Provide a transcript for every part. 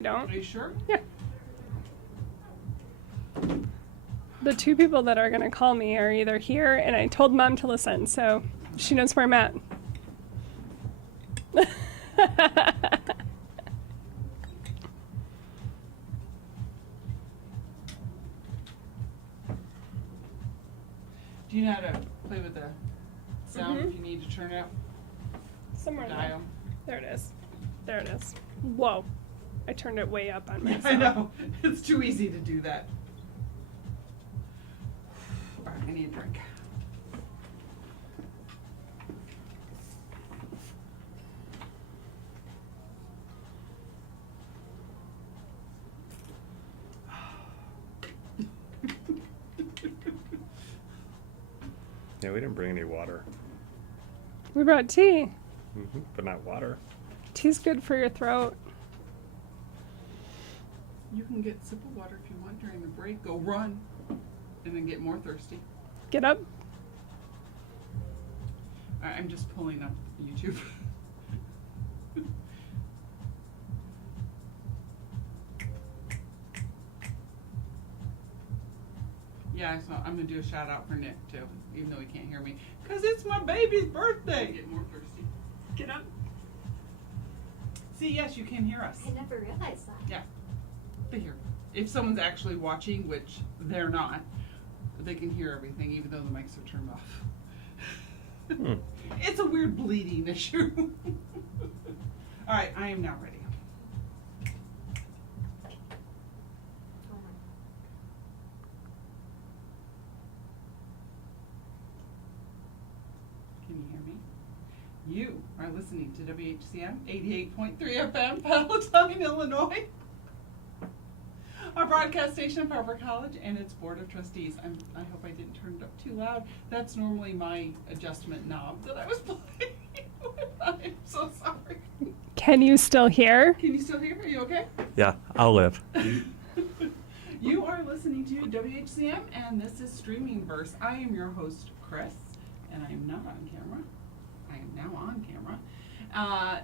Don't. Are you sure? Yeah. The two people that are going to call me are either here, and I told Mom to listen, so she knows where I'm at. Do you know how to play with the sound if you need to turn it up? Somewhere there. Dial. There it is. There it is. Whoa. I turned it way up on myself. I know. It's too easy to do that. All right, I need a drink. Yeah, we didn't bring any water, We brought tea. but not water. Tea's good for your throat. You can get a sip of water if you want during the break. Go run and then get more thirsty. Get up. All right, I'm just pulling up YouTube. Yeah, so I'm gonna do a shout out for Nick too, even though he can't hear me, cause it's my baby's birthday. Get more thirsty. Get up. See, yes, you can hear us. I never realized that. Yeah, they hear. If someone's actually watching, which they're not, they can hear everything, even though the mics are turned off. It's a weird bleeding issue. All right, I am now ready. Oh my. Can you hear me? You are listening to WHCM 88.3 FM, Palatine, Illinois. Our broadcast station of Harvard College and its Board of Trustees. I hope I didn't turn it up too loud. That's normally my adjustment knob that I was playing with. I'm so sorry. Can you still hear? Can you still hear? Are you okay? Yeah, I'll live. You are listening to WHCM, and this is Streaming Verse. I am your host, Chris, and I am not on camera. I am now on camera.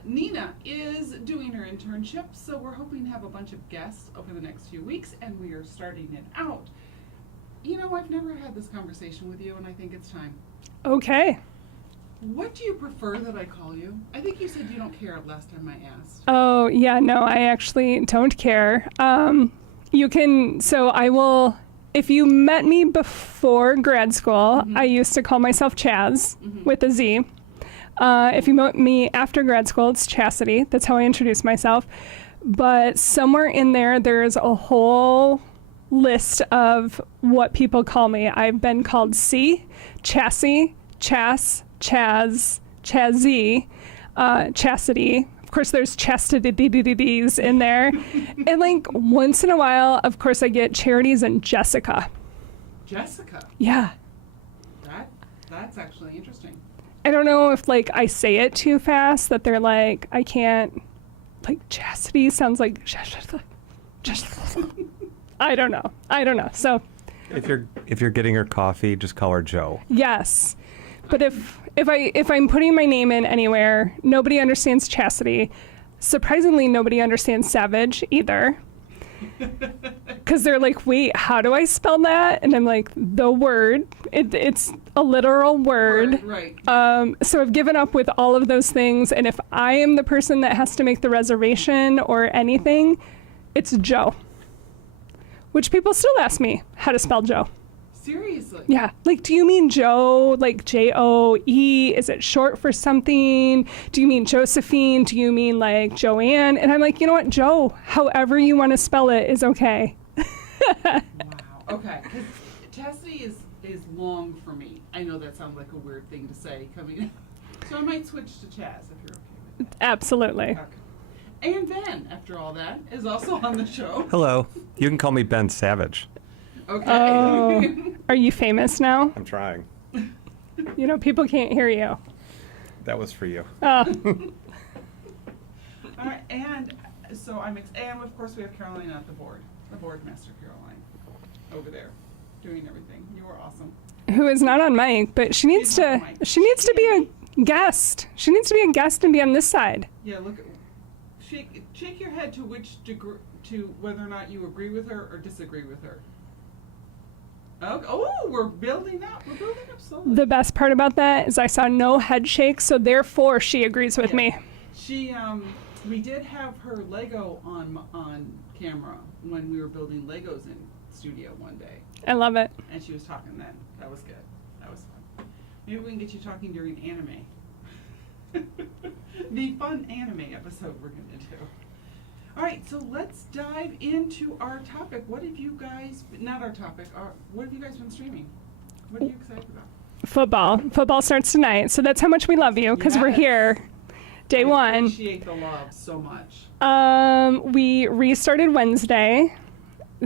Nina is doing her internship, so we're hoping to have a bunch of guests over the next few weeks, and we are starting it out. You know, I've never had this conversation with you, and I think it's time. Okay. What do you prefer that I call you? I think you said you don't care last time I asked. Oh, yeah, no, I actually don't care. You can, so I will, if you met me before grad school, I used to call myself Chaz with a Z. If you met me after grad school, it's Chastity. That's how I introduce myself. But somewhere in there, there's a whole list of what people call me. I've been called C, Chassis, Chas, Chaz, Chazzy, Chastity. Of course, there's Chastity's in there. And like once in a while, of course, I get Charities and Jessica. Jessica. Yeah. That's actually interesting. I don't know if like I say it too fast that they're like, I can't, like Chastity sounds like, I don't know. So If you're getting her coffee, just call her Joe. yes. But if I'm putting my name in anywhere, nobody understands Chastity. Surprisingly, nobody understands Savage either. Because they're like, wait, how do I spell that? And I'm like, the word. It's a literal word. Right. So I've given up with all of those things. And if I am the person that has to make the reservation or anything, it's Joe. Which people still ask me how to spell Joe. Seriously. Yeah. Like, do you mean Joe, like Joe? Is it short for something? Do you mean Josephine? Do you mean like Joanne? And I'm like, you know what, Joe, however you want to spell it is okay. Wow. Okay. 'Cause Chastity is long for me. I know that sounds like a weird thing to say coming. So I might switch to Chaz if you're okay with that. Absolutely. Okay. And Ben, after all that, is also on the show. Hello. You can call me Ben Savage. Okay. Oh, are you famous now? I'm trying. You know, people can't hear you. That was for you. Oh, All right, and so and of course we have Caroline at the board master Caroline, over there, doing everything. You are awesome. who is not on mic, but she needs She's not on to. mic. She needs to be a guest. She needs to be a guest and be on this side. Yeah, look at. shake your head to which degree, to whether or not you agree with her or disagree with her. Okay. Oh, we're building up. We're building up slowly. The best part about that is I saw no head shake, so therefore she agrees with Yeah. me. She we did have her Lego on camera when we were building Legos in studio one day, I love it. and she was talking then. That was good. That was fun. Maybe we can get you talking during anime. The fun anime episode we're gonna do. All right, so let's dive into our topic. What have you guys? Not our topic. What have you guys been streaming? What are you excited about? Football. Football starts tonight, so that's how much we love you because we're Yes. here. Day I one. appreciate the love so much. We restarted Wednesday,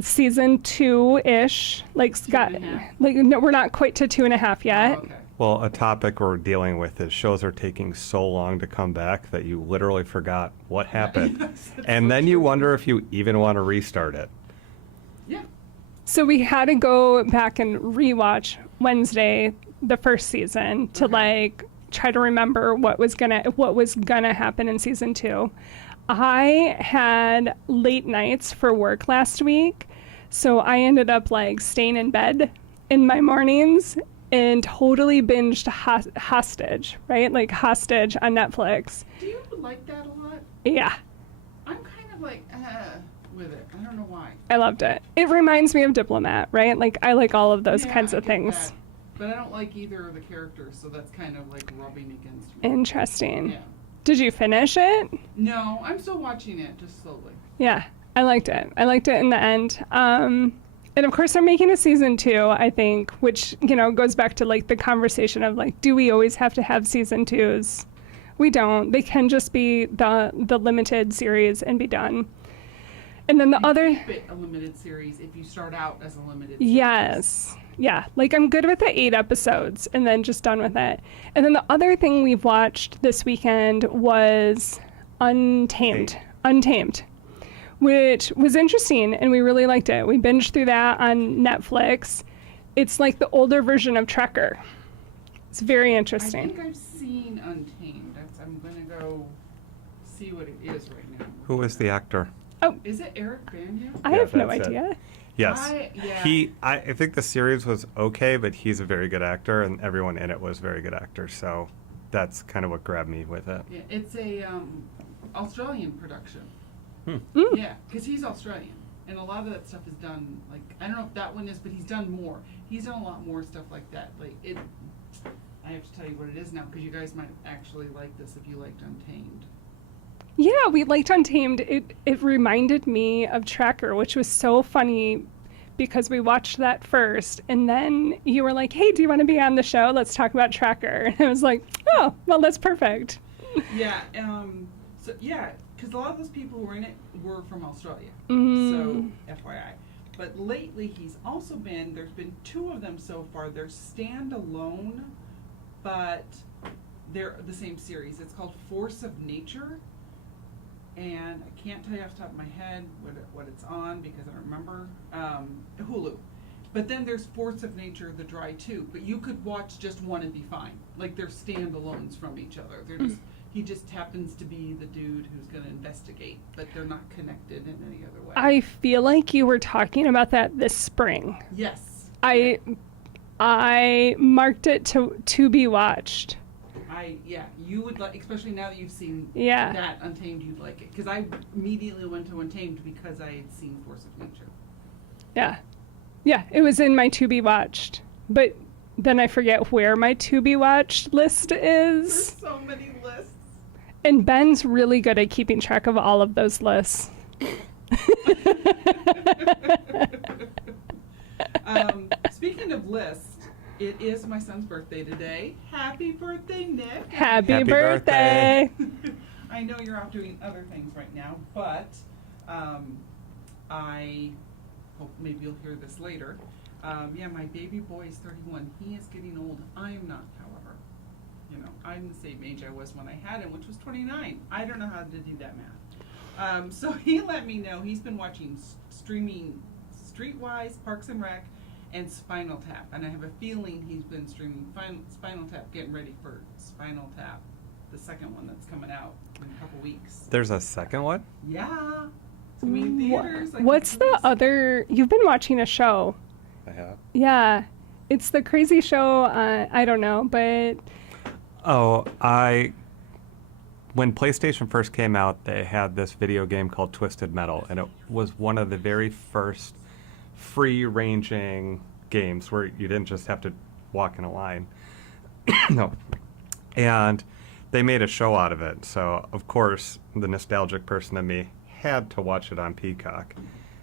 season 2-ish. Like Two Scott, and a half? like no, we're not quite to 2.5 yet. Oh, okay. Well, a topic we're dealing with is shows are taking so long to come back that you literally forgot what happened. Yes, that's And so then you true. wonder if you even want to restart it. Yeah. So we had to go back and rewatch Wednesday, the first season, to Okay. like try to remember what was gonna happen in season 2. I had late nights for work last week, so I ended up like staying in bed in my mornings and totally binged Hostage, right? Like Hostage on Netflix. Do you like that a lot? Yeah, I'm kind of like with it. I don't know why. I loved it. It reminds me of Diplomat, right? Like I like all of those Yeah, kinds I of get things. that. But I don't like either of the characters, so that's kind of like rubbing against me. Interesting. Yeah. Did you finish it? No, I'm still watching it, just slowly. Yeah, I liked it. I liked it in the end. And of course, they're making a season 2, I think, which, you know, goes back to like the conversation of like, do we always have to have season 2s? We don't. They can just be the limited series and be done. And then the You other, keep it a limited series if you start out as a limited series. yes. Yeah, like I'm good with the 8 episodes and then just done with it. And then the other thing we've watched this weekend was Untamed, which was interesting and we really liked it. We binged through that on Netflix. It's like the older version of Trekker. It's very I interesting. think I've seen Untamed. I'm going to go see what it is right now. Who is the actor? Is it Eric Banya? I Yeah, have no that's it. idea. Yes. Yeah. I think the series was okay, but he's a very good actor, and everyone in it was very good actors. So that's kind of what grabbed me with it. Yeah, it's a Australian production. Mm. Yeah, because he's Australian, and a lot of that stuff is done. Like I don't know if that one is, but he's done more. He's done a lot more stuff like that. Like it. I have to tell you what it is now because you guys might actually like this if you liked Untamed. Yeah, we liked Untamed. It reminded me of Tracker, which was so funny because we watched that first and then you were like, hey, do you want to be on the show? Let's talk about Tracker. And I was like, oh, well, that's perfect. Yeah. So yeah, because a lot of those people who were in it were from Australia. Mm. So FYI. But lately he's also been. There's been 2 of them so far. They're standalone, but they're the same series. It's called Force of Nature. And I can't tell you off the top of my head what it's on because I don't remember. Hulu. But then there's Force of Nature, The Dry too. But you could watch just one and be fine. Like they're standalones from each other. They're just he just happens to be the dude who's going to investigate, but they're not connected in any other way. I feel like you were talking about that this spring. Yes. I marked it to be watched. You would like, especially now that you've seen Yeah. that Untamed, you'd like it because I immediately went to Untamed because I had seen Force of Nature. Yeah, it was in my to be watched. But then I forget where my to be watched list There's is. so many lists. And Ben's really good at keeping track of all of those lists. Speaking of lists, it is my son's birthday today. Happy birthday, Nick. Happy Happy birthday. I know you're out doing other things right now, but I hope maybe you'll hear this later. Yeah, my baby boy is 31. He is getting old. I am not, however. You know, I'm the same age I was when I had him, which was 29. I don't know how to do that math. So he let me know he's been watching streaming Streetwise, Parks and Rec, and Spinal Tap. And I have a feeling he's been streaming Spinal Tap, getting ready for Spinal Tap, the second one that's coming out. in a couple weeks. There's a second one? Yeah. It's gonna be in theaters. like, What's in the weeks. other? You've been watching a show. I have. Yeah, it's the crazy show. I don't know, but Oh, when PlayStation first came out, they had this video game called Twisted Metal, and it was one of the very first free-ranging games where you didn't just have to walk in a line. No. And they made a show out of it. So, of course, the nostalgic person in me had to watch it on Peacock.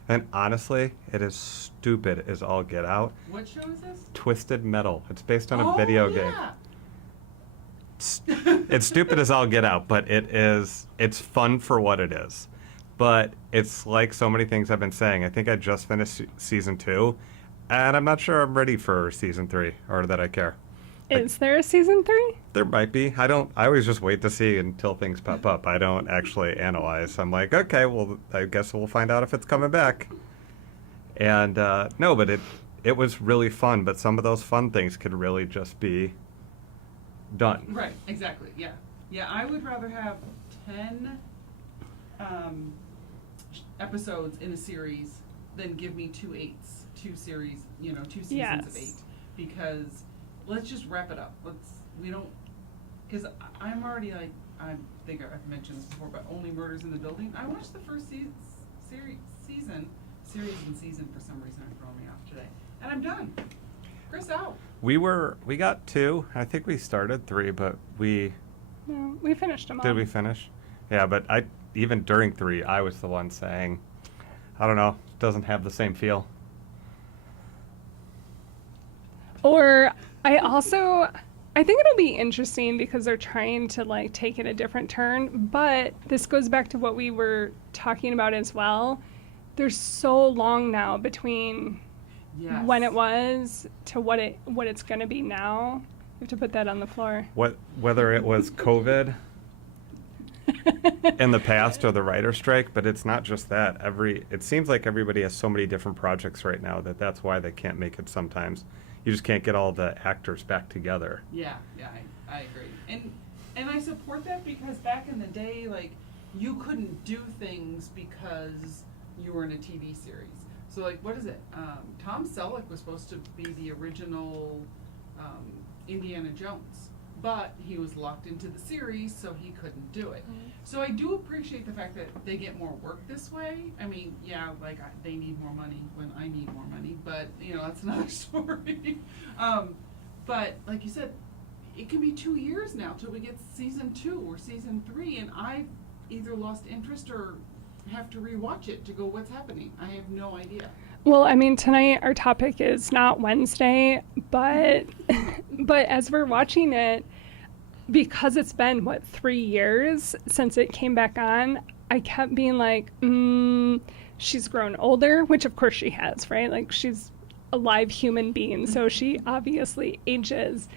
And honestly, it is stupid as all get out. What show is this? Twisted Metal. It's based on a Oh, video game. yeah. It's stupid as all get out, but it's fun for what it is. But it's like so many things I've been saying. I think I just finished season 2, and I'm not sure I'm ready for season 3 or that I care. is there a season 3? There might be. I always just wait to see until things pop up. I don't actually analyze. I'm like, okay, well, I guess we'll find out if it's coming back. And no, but it was really fun, but some of those fun things could really just be done. Right, exactly, yeah. Yeah, I would rather have 10 episodes in a series than give me 2 series, 2 seasons of Yes. 8. Because let's just wrap it up. Because I'm already like, I think I've mentioned this before, but Only Murders in the Building. I watched the first series and season for some reason are throwing me off today. And I'm done. Chris out. We got 2. I think we started 3, but No, we finished them all. did we finish? Yeah, but even during 3, I was the one saying, I don't know, it doesn't have the same feel. Or I think it'll be interesting because they're trying to like take it a different turn, but this goes back to what we were talking about as well. There's so long now between Yes. when it was to what it's going to be now. You have to put that on the floor. Whether it was COVID in the past or the writer's strike, but it's not just that. It seems like everybody has so many different projects right now that's why they can't make it sometimes. You just can't get all the actors back together. Yeah, I agree. And I support that because back in the day, like, you couldn't do things because you were in a TV series. So, like, what is it? Tom Selleck was supposed to be the original Indiana Jones, but he was locked into the series, so he couldn't do it. So I do appreciate the fact that they get more work this way. I mean, yeah, like, they need more money when I need more money, but, that's another story. But, like you said, it can be 2 years now till we get season 2 or season 3, and I've either lost interest or have to rewatch it to go, what's happening? I have no idea. Well, I mean, tonight our topic is not Wednesday, but as we're watching it, because it's been 3 years since it came back on, I kept being like, she's grown older, which of course she has, right? Like, she's a live human being, so she obviously ages,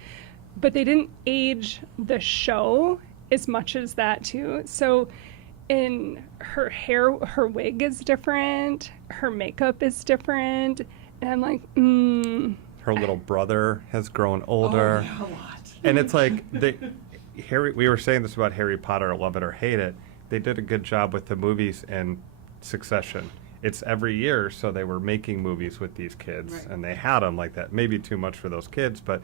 but they didn't age the show as much as that too. So in her hair, her wig is different, her makeup is different, and I'm like, Her little brother has grown older. Oh, yeah, a lot. And it's like we were saying this about Harry Potter, love it or hate it. They did a good job with the movies in succession. It's every year, so they were making movies with these kids, Right. and they had them like that. Maybe too much for those kids, but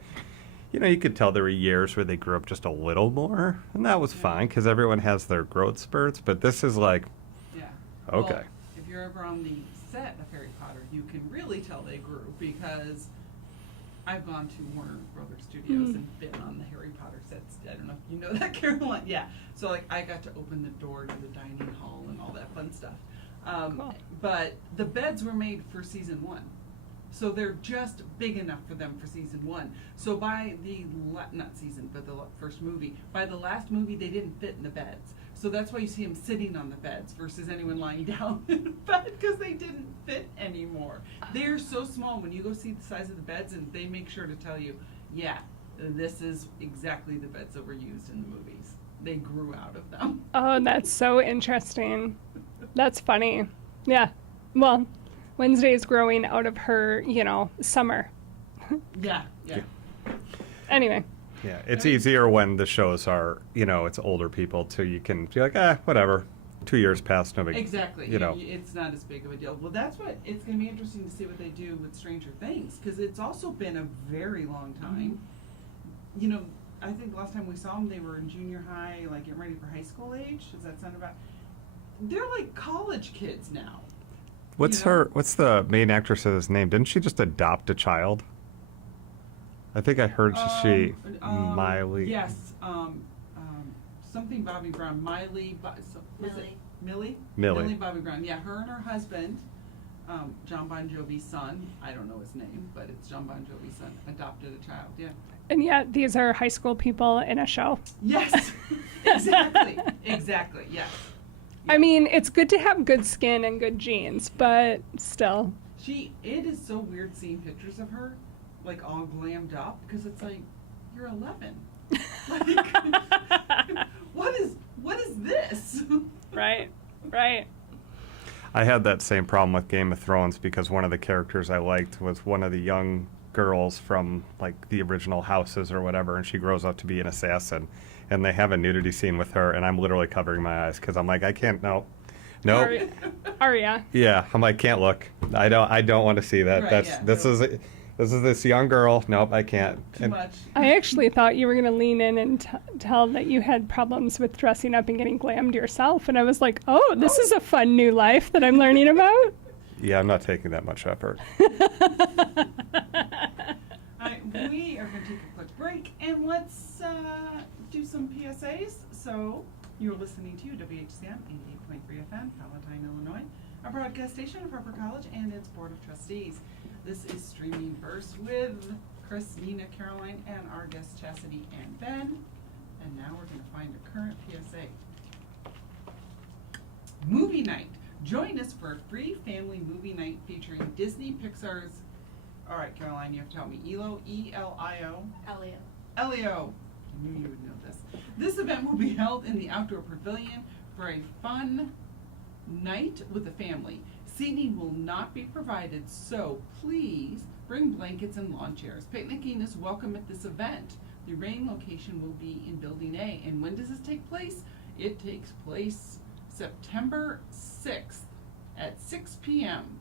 you could tell there were years where they grew up just a little more, and that was fine because everyone has their growth spurts. But this is like, Yeah. Okay. Well, if you're ever on the set of Harry Potter, you can really tell they grew because I've gone to Warner Brothers Studios and been on the Harry Potter sets. I don't know if you know that, Caroline. Yeah. So, like, I got to open the door to the dining hall and all that fun stuff. Cool. But the beds were made for season 1. So they're just big enough for them for season 1. So by the, not season, but the first movie, by the last movie, they didn't fit in the beds. So that's why you see them sitting on the beds versus anyone lying down in bed because they didn't fit anymore. They're so small when you go see the size of the beds, and they make sure to tell you, yeah, this is exactly the beds that were used in the movies. They grew out of them. oh, that's so interesting. That's funny. Yeah. Well, Wednesday is growing out of her, summer. Yeah, yeah. Anyway. Yeah, it's I mean- easier when the shows are, it's older people too. You can be like, whatever. 2 years passed, no big. Exactly. You know. It's not as big of a deal. Well, that's what it's going to be interesting to see what they do with Stranger Things, because it's also been a very long time. I think the last time we saw them, they were in junior high, like getting ready for high school age. Does that sound about? They're like college kids now. What's the main actress's name? Didn't she just adopt a child? I think I heard Miley. Yes. Something Bobby Brown. Miley. Was it Millie. Millie. Bobby Brown. Yeah, her and her husband, John Bon Jovi's son. I don't know his name, but it's John Bon Jovi's son. Adopted a child. Yeah. And yet these are high school people in a show. Yes. Exactly. Exactly. Yes. I mean, it's good to have good skin and good genes, but still. It is so weird seeing pictures of her, like all glammed up, because it's like, you're 11. Like, what is this? Right. I had that same problem with Game of Thrones because one of the characters I liked was one of the young girls from like the original houses or whatever, and she grows up to be an assassin. And they have a nudity scene with her, and I'm literally covering my eyes because I'm like, I can't. Nope. Arya. Yeah, I'm like, can't look. I don't want to see that. Right, This is this young girl. Nope, I can't. Too much. I actually thought you were going to lean in and tell that you had problems with dressing up and getting glammed yourself. And I was like, this is a fun new life that I'm learning about. Yeah, I'm not taking that much effort. We are going to take a quick break, and let's do some PSAs. So, you're listening to WHCM 88.3 FM, Palatine, Illinois, our broadcast station of Harper College and its Board of Trustees. This is Streaming Verse with Chris, Nina, Caroline, and our guests Chastity and Ben. And now we're going to find a current PSA. Movie night. Join us for a free family movie night featuring Disney Pixar's. All right, Caroline, you have to help me. ELO, E-L-I-O. Elio. I knew you would know this. This event will be held in the outdoor pavilion for a fun night with the family. Seating will not be provided, so please bring blankets and lawn chairs. Picnicking is welcome at this event. The rain location will be in Building A. And when does this take place? It takes place September 6th at 6 p.m.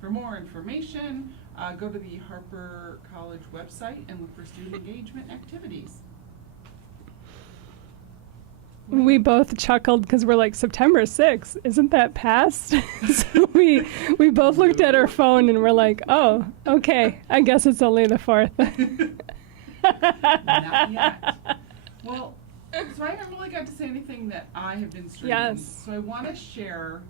For more information, go to the Harper College website and look for student engagement activities. We both chuckled because we're like, September 6th, isn't that past? So we both looked at our phone and we're like, oh, okay, I guess it's only the 4th. Not yet. Well, so I haven't really got to say anything that I have been streaming. Yes. So I want to share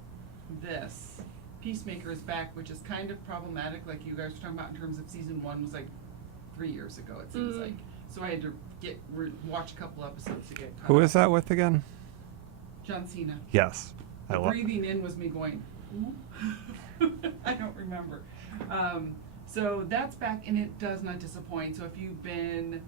this. Peacemaker is back, which is kind of problematic, like you guys were talking about in terms of season 1 was like 3 years ago, it seems like. So I had to watch a couple episodes to get caught Who up. is that with again? John Cena. Yes, I love. Breathing in was me going, I don't remember. So that's back, and it does not disappoint. So if you've been,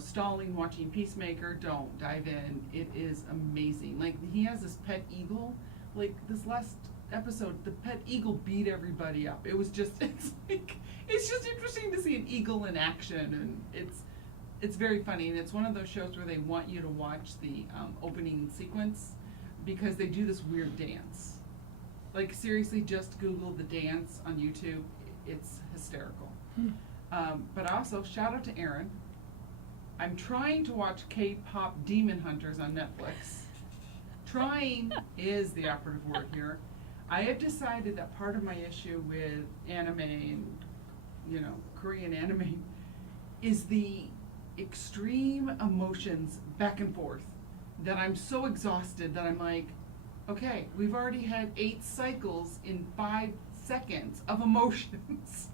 stalling watching Peacemaker, don't dive in. It is amazing. Like, he has this pet eagle. Like, this last episode, the pet eagle beat everybody up. It was just, it's just interesting to see an eagle in action, and it's very funny, and it's one of those shows where they want you to watch the opening sequence because they do this weird dance. Like, seriously, just Google the dance on YouTube. It's hysterical. But also, shout out to Aaron. I'm trying to watch K-pop Demon Hunters on Netflix. Trying is the operative word here. I have decided that part of my issue with anime and, Korean anime is the extreme emotions back and forth that I'm so exhausted that I'm like, okay, we've already had 8 cycles in 5 seconds of emotions.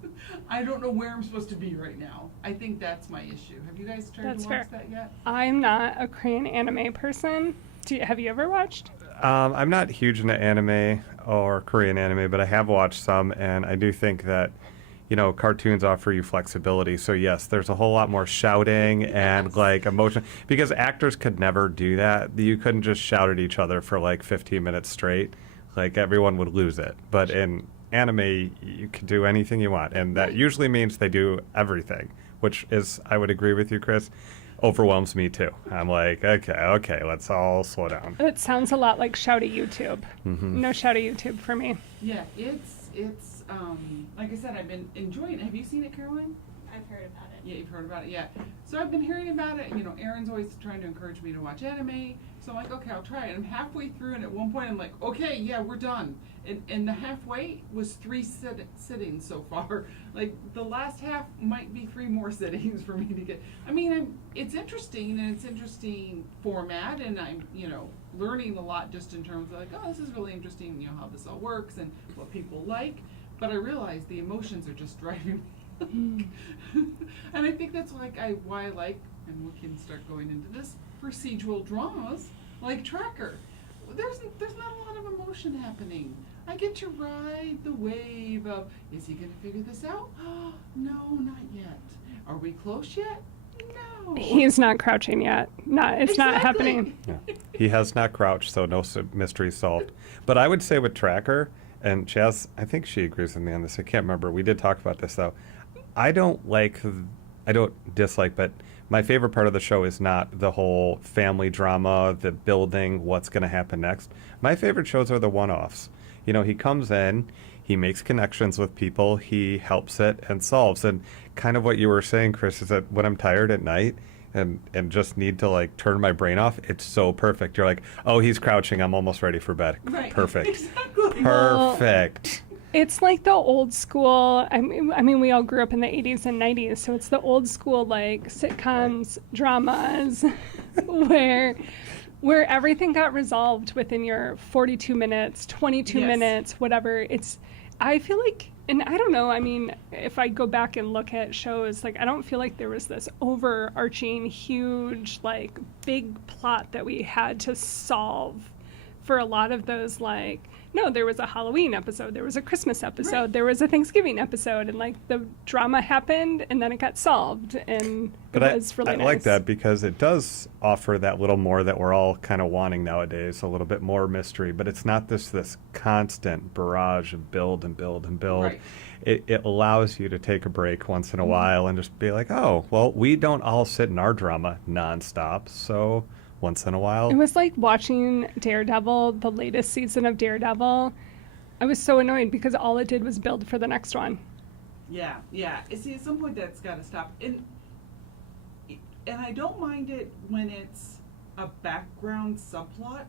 I don't know where I'm supposed to be right now. I think that's my issue. Have you guys tried That's to watch fair. that yet? I'm not a Korean anime person. Have you ever watched? I'm not huge into anime or Korean anime, but I have watched some, and I do think that, cartoons offer you flexibility. So yes, there's a whole lot more shouting and like emotion because actors could never do that. You couldn't just shout at each other for like 15 minutes straight. Like everyone would lose it. But in anime, you can do anything you want, and that usually means they do everything, which is, I would agree with you, Chris, overwhelms me too. I'm like, okay, let's all slow down. It sounds a lot like Shouty YouTube. Mhm. No Shouty YouTube for me. Yeah, it's like I said, I've been enjoying it. Have you seen it, Caroline? I've heard about it. Yeah, you've heard about it, yeah. So I've been hearing about it. You know, Aaron's always trying to encourage me to watch anime. So I'm like, okay, I'll try it. I'm halfway through, and at one point I'm like, okay, yeah, we're done. And the halfway was 3 sittings so far. Like, the last half might be 3 more sittings for me to get. I mean, it's interesting, and it's interesting format, and I'm, you know, learning a lot just in terms of like, oh, this is really interesting, you know, how this all works and what people like. But I realize the emotions are just driving me. And I think that's like why I like, and we can start going into this, procedural dramas like Tracker. There's not a lot of emotion happening. I get to ride the wave of, is he gonna figure this out? No, not yet. Are we close yet? No. He's not crouching yet. It's not Exactly. happening. Yeah. He has not crouched, so no mystery solved. But I would say with Tracker, and Chaz, I think she agrees with me on this. I can't remember. We did talk about this though. I don't dislike, but my favorite part of the show is not the whole family drama, the building, what's going to happen next. My favorite shows are the one-offs. You know, he comes in, he makes connections with people, he helps it and solves. And kind of what you were saying, Chris, is that when I'm tired at night and just need to like turn my brain off, it's so perfect. You're like, oh, he's crouching, I'm almost ready for bed. Right. Perfect. Exactly. Perfect. It's like the old school. I mean, we all grew up in the 80s and 90s, so it's the old school like sitcoms, dramas, where everything got resolved within your 42 minutes, 22 Yes. minutes, whatever. I feel like, and I don't know. I mean, if I go back and look at shows, like I don't feel like there was this overarching, huge, like big plot that we had to solve for a lot of those. Like, no, there was a Halloween episode, there was a Christmas episode, Right. there was a Thanksgiving episode, and like the drama happened and then it got solved, and But it was really I nice. like that because it does offer that little more that we're all kind of wanting nowadays, a little bit more mystery, but it's not this constant barrage of build and build and build. Right. It allows you to take a break once in a while and just be like, oh, well, we don't all sit in our drama nonstop, so once in a while. It was like watching Daredevil, the latest season of Daredevil. I was so annoyed because all it did was build for the next one. Yeah. See, at some point that's got to stop. And I don't mind it when it's a background subplot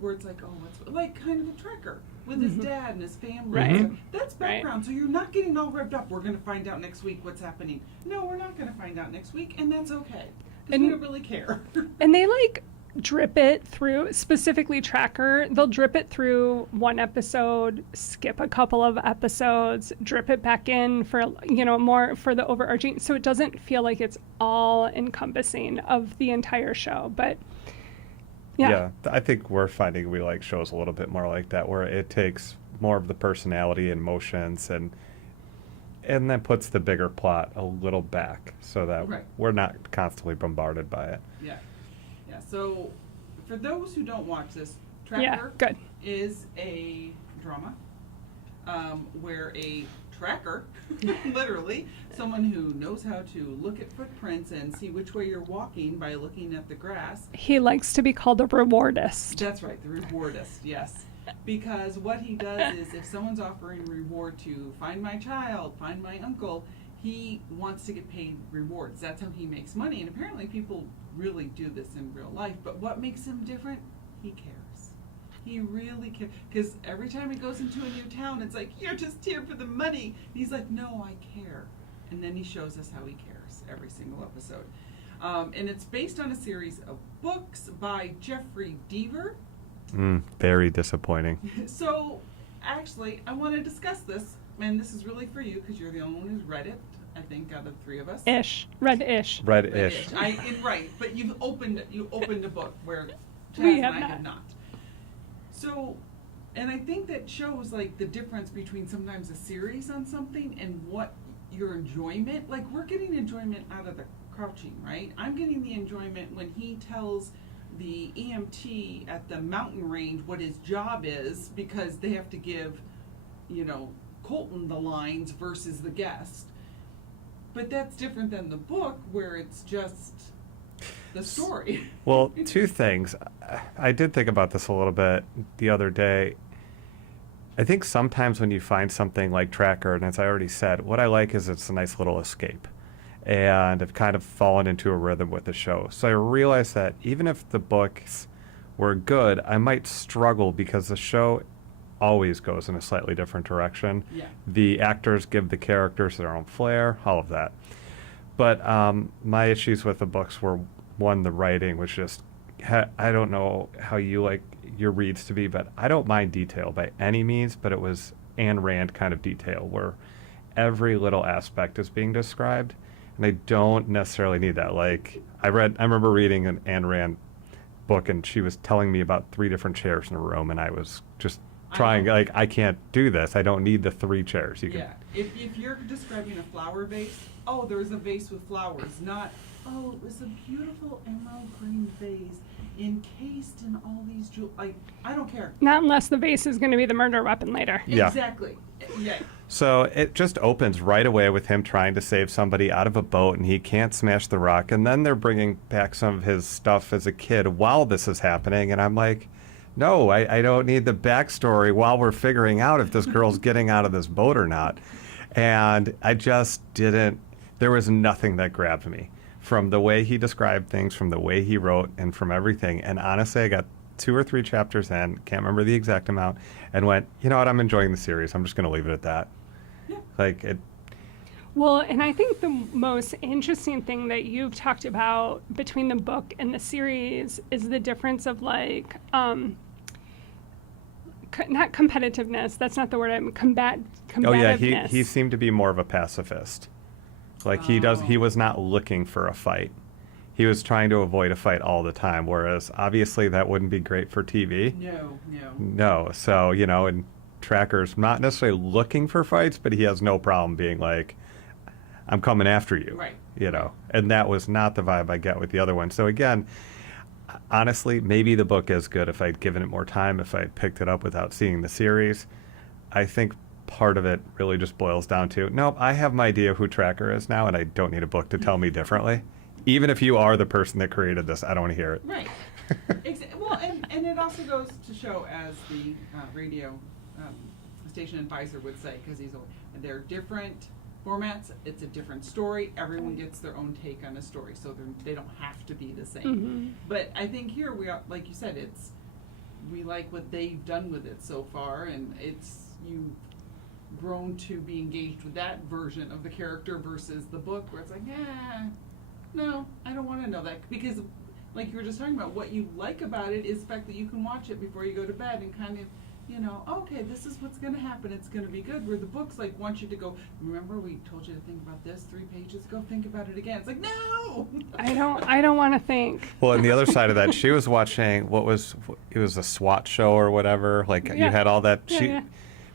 where it's like, oh, what's like kind of a Tracker with his dad and his family. Right. So that's background. So you're not getting all revved up. We're going to find out next week what's happening. No, we're not going to find out next week, and that's okay because we And- don't really care. And they like drip it through, specifically Tracker, they'll drip it through one episode, skip a couple of episodes, drip it back in for, you know, more for the overarching, so it doesn't feel like it's all encompassing of the entire show. But yeah. I think we're finding we like shows a little bit more like that, where it takes more of the personality and emotions and then puts the bigger plot a little back so that Right. we're not constantly bombarded by it. Yeah. So for those who don't watch this, Yeah, Tracker good. is a drama where a tracker, literally, someone who knows how to look at footprints and see which way you're walking by looking at the grass. He likes to be called a rewardist. That's right, the rewardist, yes. Because what he does is if someone's offering reward to find my child, find my uncle, he wants to get paid rewards. That's how he makes money. And apparently people really do this in real life. But what makes him different? He cares. He really cares. Because every time he goes into a new town, it's like, you're just here for the money. And he's like, no, I care. And then he shows us how he cares every single episode. And it's based on a series of books by Jeffrey Deaver. Very disappointing. So, actually, I want to discuss this, and this is really for you because you're the only one who's read it, I think, out of the 3 of us. Red-ish. Red-ish. Right, but you've opened a book where Chaz We and have I not. have not. So, and I think that shows like the difference between sometimes a series on something and what your enjoyment. Like we're getting enjoyment out of the crouching, right? I'm getting the enjoyment when he tells the EMT at the mountain range what his job is because they have to give, you know, Colton the lines versus the guest. But that's different than the book where it's just the story. Well, two things. I did think about this a little bit the other day. I think sometimes when you find something like Tracker, and as I already said, what I like is it's a nice little escape. And I've kind of fallen into a rhythm with the show. So I realized that even if the books were good, I might struggle because the show always goes in a slightly different direction. Yeah. The actors give the characters their own flair, all of that. But my issues with the books were, one, the writing was just, I don't know how you like your reads to be, but I don't mind detail by any means, but it was Ayn Rand kind of detail where every little aspect is being described, and I don't necessarily need that. Like, I remember reading an Ayn Rand book, and she was telling me about 3 different chairs in a room, and I was just trying, like, I can't do this. I don't need the 3 chairs. You can. Yeah. If you're describing a flower vase, oh, there's a vase with flowers, not, oh, it was a beautiful emerald green vase encased in all these jewels. Like, I don't care. Not unless the vase is going to be the murder weapon later. Yeah. Exactly. Yeah. So it just opens right away with him trying to save somebody out of a boat, and he can't smash the rock. And then they're bringing back some of his stuff as a kid while this is happening. And I'm like, no, I don't need the backstory while we're figuring out if this girl's getting out of this boat or not. And I just didn't, there was nothing that grabbed me from the way he described things, from the way he wrote, and from everything. And honestly, I got 2 or 3 chapters in, can't remember the exact amount, and went, you know what, I'm enjoying the series. I'm just going to leave it at that. Yeah. Like, it, Well, and I think the most interesting thing that you've talked about between the book and the series is the difference of like, not competitiveness. That's not the word. Combativeness. oh yeah, he seemed to be more of a pacifist. Like, he was not looking for a fight. He was trying to avoid a fight all the time, whereas obviously that wouldn't be great for TV. No. No, so, you know, and Tracker's not necessarily looking for fights, but he has no problem being like, I'm coming after you. Right. You know, and that was not the vibe I get with the other one. So again, honestly, maybe the book is good if I'd given it more time, if I'd picked it up without seeing the series. I think part of it really just boils down to, nope, I have my idea who Tracker is now, and I don't need a book to tell me differently. Even if you are the person that created this, I don't want to hear it. Right. Well, and it also goes to show, as the radio station advisor would say, because they're different formats. It's a different story. Everyone gets their own take on a story, so they don't have to be the same. Mm-hmm. But I think here we are, like you said, we like what they've done with it so far, and you've grown to be engaged with that version of the character versus the book, where it's like, no, I don't want to know that, because like you were just talking about, what you like about it is the fact that you can watch it before you go to bed and kind of, you know, okay, this is what's going to happen, it's going to be good. Where the books like want you to go, remember we told you to think about this 3 pages ago, think about it again. It's like, no. I don't want to think. Well, and the other side of that, she was watching it was a SWAT show or whatever. Like, you Yeah. had all that. Yeah.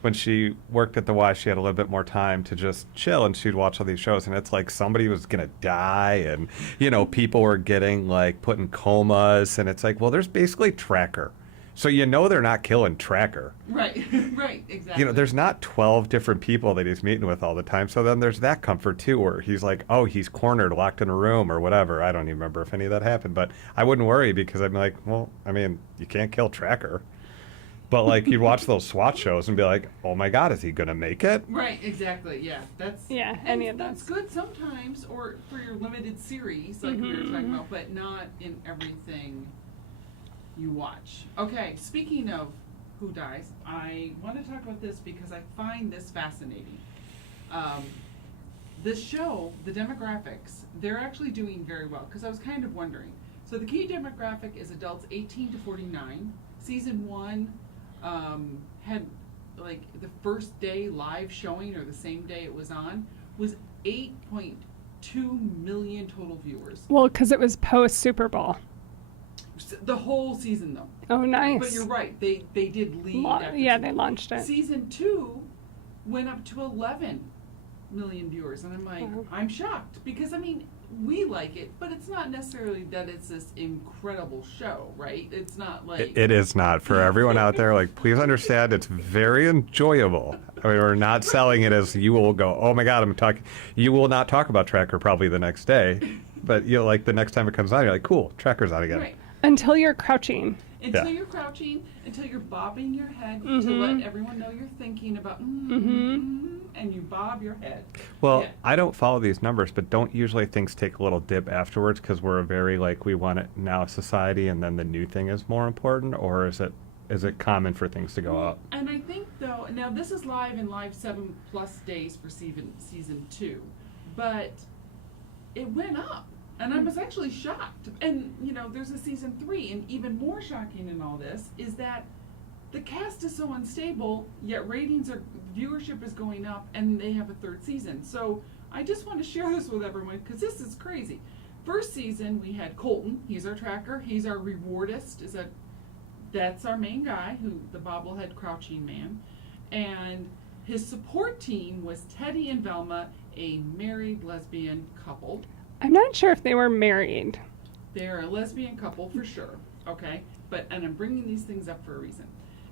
When she worked at the Y, she had a little bit more time to just chill, and she'd watch all these shows, and it's like somebody was gonna die, and you know, people were getting like put in comas, and it's like, well, there's basically Tracker, so you know they're not killing Tracker. Right, right, exactly. You know, there's not 12 different people that he's meeting with all the time, so then there's that comfort too, where he's like, oh, he's cornered, locked in a room or whatever. I don't even remember if any of that happened, but I wouldn't worry, because I'm like, well, I mean, you can't kill Tracker. But like, you'd watch those SWAT shows and be like, oh my God, is he gonna make it? Right, exactly. Yeah, any of that's those. good sometimes, or for your limited series, like we were talking about, but not in everything you watch. Okay, speaking of who dies, I want to talk about this because I find this fascinating. This show, the demographics, they're actually doing very well, because I was kind of wondering. So the key demographic is adults 18 to 49. Season 1 had, like, the first day live showing, or the same day it was on, was 8.2 million total viewers. Well, because it was post Super Bowl. The whole season, though. Oh, nice. But you're right, they did lead. after Yeah, Super they Bowl. launched it. Season 2 went up to 11 million viewers, and I'm like, Wow. I'm shocked, because I mean, we like it, but it's not necessarily that it's this incredible show, right? It's not like It is not. For everyone out there, like, please understand, it's very enjoyable. I mean, we're not selling it as you will go, oh my God, I'm talking. You will not talk about Tracker probably the next day. But you know, like the next time it comes on, you're like, cool, tracker's on again. Right. Until you're crouching. Until Yeah. you're crouching, until you're bobbing your head to Mhm. let everyone know you're thinking about, and you bob your head. Well, Yeah. I don't follow these numbers, but don't usually things take a little dip afterwards because we're a very like we want it now society, and then the new thing is more important, or is it common for things to go up? And I think though, now this is live 7+ days for season 2, but it went up. And I was actually shocked. And, you know, there's a season 3, and even more shocking in all this is that the cast is so unstable, yet viewership is going up, and they have a 3rd season. So I just want to share this with everyone, because this is crazy. First season, we had Colton. He's our tracker. He's our rewardist. That's our main guy, the bobblehead crouching man. And his support team was Teddy and Velma, a married lesbian couple. I'm not sure if they were married. They're a lesbian couple for sure, okay? And I'm bringing these things up for a reason.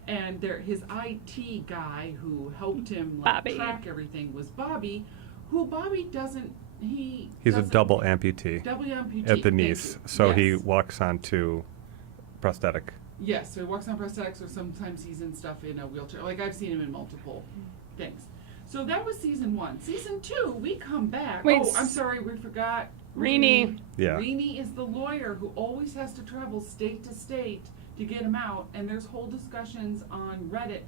And his IT guy who helped him Bobby. track everything was Bobby, who Bobby doesn't. He's a double amputee Double amputee at the thank knees, you. so he Yes. walks onto prosthetic. Yes, so he walks on prosthetics, or sometimes he's in stuff in a wheelchair. Like I've seen him in multiple things. So that was season 1. Season 2, we come back. Wait, I'm sorry, we forgot. Rini. Yeah. Rini is the lawyer who always has to travel state to state to get him out, and there's whole discussions on Reddit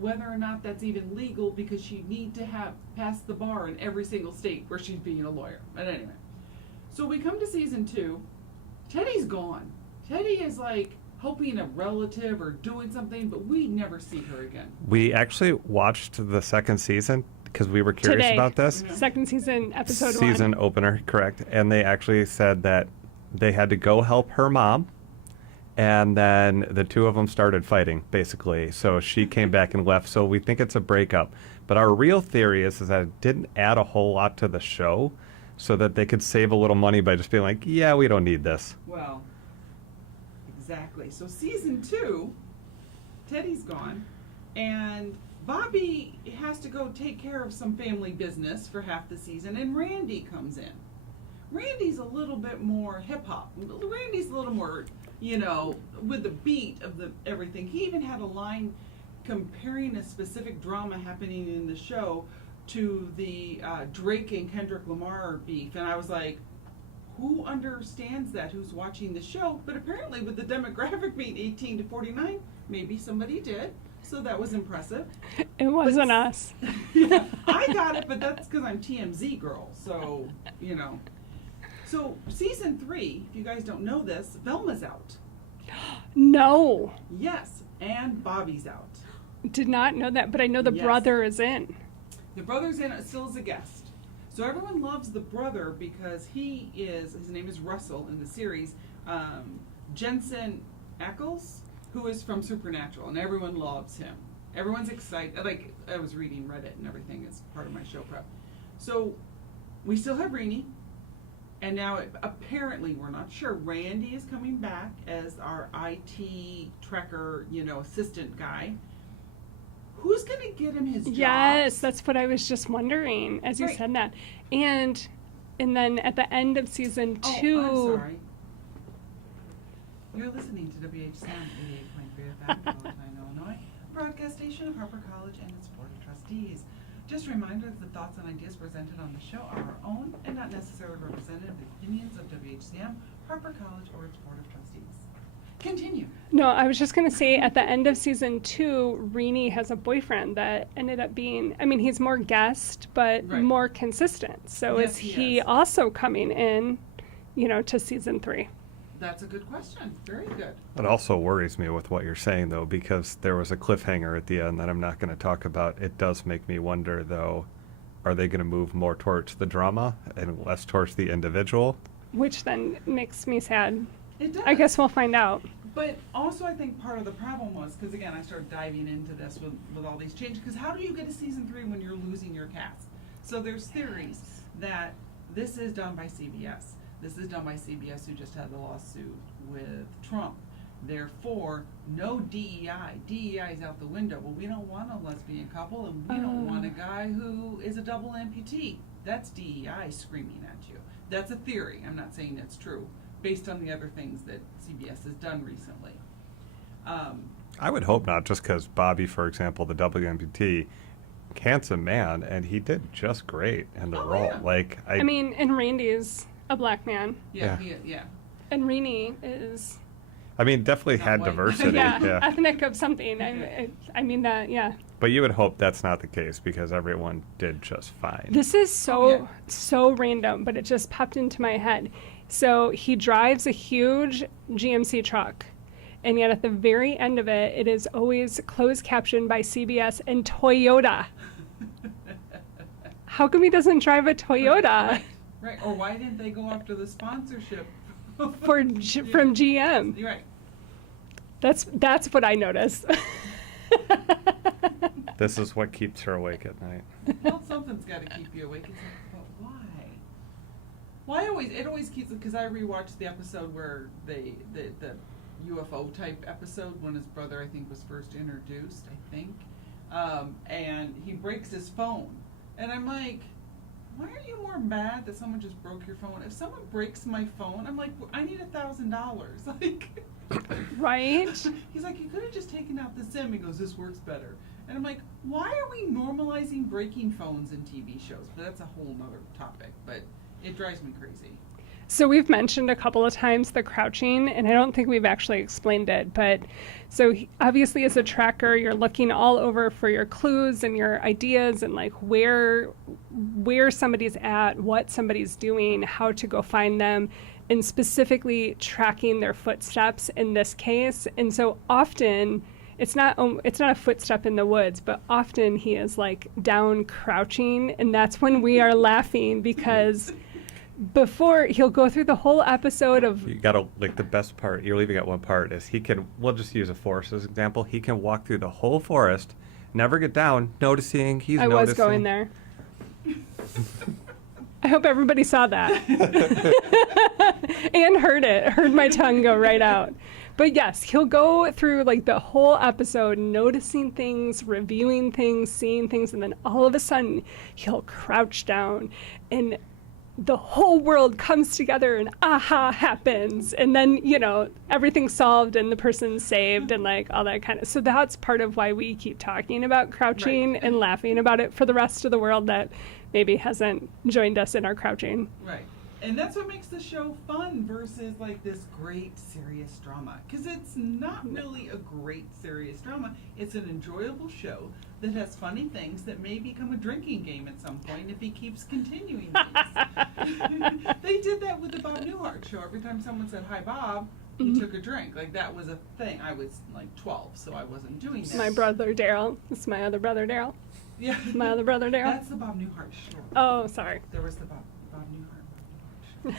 whether or not that's even legal, because she'd need to have passed the bar in every single state where she's being a lawyer. But anyway, so we come to season 2. Teddy's gone. Teddy is like helping a relative or doing something, but we never see her again. We actually watched the 2nd season because we were curious Today. about this. Yeah. 2nd season, episode 1. Season opener, correct. And they actually said that they had to go help her mom, and then the two of them started fighting, basically. So she came back and left, so we think it's a breakup. But our real theory is that it didn't add a whole lot to the show, so that they could save a little money by just being like, yeah, we don't need this. Well, exactly. So season 2, Teddy's gone, and Bobby has to go take care of some family business for half the season, and Randy comes in. Randy's a little bit more hip hop. Randy's a little more, with the beat of everything. He even had a line comparing a specific drama happening in the show to the Drake and Kendrick Lamar beef, and I was like, who understands that? Who's watching the show? But apparently, with the demographic being 18 to 49, maybe somebody did. So that was impressive. It wasn't us. Yeah, I got it, but that's because I'm TMZ girl. So, So season 3, if you guys don't know this, Velma's out. No. Yes, and Bobby's out. Did not know that, but I know the Yes. brother is in. The brother's in it still as a guest. So everyone loves the brother because his name is Russell in the series, Jensen Ackles, who is from Supernatural, and everyone loves him. Everyone's excited. Like, I was reading Reddit and everything as part of my show prep. So we still have Rini, and now apparently, we're not sure, Randy is coming back as our IT tracker, assistant guy. Who's going to get him his job? Yes, that's what I was just wondering as you Right. said that. And then at the end of season 2, Oh, I'm sorry. You're listening to WHCM 88.3 FM, Valentine, Illinois, a broadcast station of Harper College and its Board of Trustees. Just a reminder that the thoughts and ideas presented on the show are our own and not necessarily representative of the opinions of WHCM, Harper College, or its Board of Trustees. Continue. No, I was just going to say at the end of season 2, Rini has a boyfriend that ended up being, he's more guest, but Right. more consistent. So Yes, is he he is. also coming in, to season 3? That's a good question. Very good. It also worries me with what you're saying, though, because there was a cliffhanger at the end that I'm not going to talk about. It does make me wonder, though, are they going to move more towards the drama and less towards the individual? Which then makes me sad. It does. I guess we'll find out. But also, I think part of the problem was, because again, I started diving into this with all these changes, because how do you get a season 3 when you're losing your cast? So there's theories that this is done by CBS. This is done by CBS, who just had the lawsuit with Trump. Therefore, no DEI. DEI is out the window. Well, we don't want a lesbian couple, and we don't want a guy who is a double amputee. That's DEI screaming at you. That's a theory. I'm not saying it's true, based on the other things that CBS has done recently. I would hope not, just because Bobby, for example, the WMPT, handsome man, and he did just great in the Oh, role. yeah. Like, I mean, and Randy's a black man, Yeah, Yeah. and Renee is I mean, definitely Not had white. diversity. yeah, ethnic of something. I mean that, yeah. But you would hope that's not the case because everyone did just fine. This is so yeah. so random, but it just popped into my head. So he drives a huge GMC truck, and yet at the very end of it, it is always closed captioned by CBS and Toyota. How come he doesn't drive a Toyota Right. Or why didn't they go after the sponsorship? from GM? You're right. That's what I noticed. This is what keeps her awake at night. Well, something's got to keep you awake. It's like, but why? Why always? It always keeps, because I rewatched the episode where the UFO type episode when his brother, I think, was first introduced. I think, and he breaks his phone, and I'm like, why are you more mad that someone just broke your phone? If someone breaks my phone, I'm like, I need $1,000. Like, Right? he's like, you could have just taken out the SIM. He goes, this works better. And I'm like, why are we normalizing breaking phones in TV shows? But that's a whole nother topic. But it drives me crazy. So we've mentioned a couple of times the crouching, and I don't think we've actually explained it. But so obviously, as a tracker, you're looking all over for your clues and your ideas, and like where somebody's at, what somebody's doing, how to go find them, and specifically tracking their footsteps in this case. And so often, it's not a footstep in the woods, but often he is like down crouching, and that's when we are laughing because. Before he'll go through the whole episode of You gotta, like, the best part, you're leaving out one part, is we'll just use a forest as an example. He can walk through the whole forest, never get down, noticing, he's I noticing. was going there. I hope everybody saw that and heard my tongue go right out. But yes, he'll go through like the whole episode, noticing things, reviewing things, seeing things, and then all of a sudden he'll crouch down and the whole world comes together and aha happens, and then everything's solved and the person's saved and like all that kind of. So that's part of why we keep talking about crouching Right. and laughing about it for the rest of the world that maybe hasn't joined us in our crouching. Right. And that's what makes the show fun versus like this great serious drama. Because it's not really a great serious drama. It's an enjoyable show that has funny things that may become a drinking game at some point if he keeps continuing these. They did that with the Bob Newhart show. Every time someone said, hi, Bob, he took a drink. Like that was a thing. I was like 12, so I wasn't doing that. My brother Daryl. It's my other brother Daryl. Yeah. My other brother Daryl. That's the Bob Newhart show. Oh, sorry. There was the Bob Newhart show.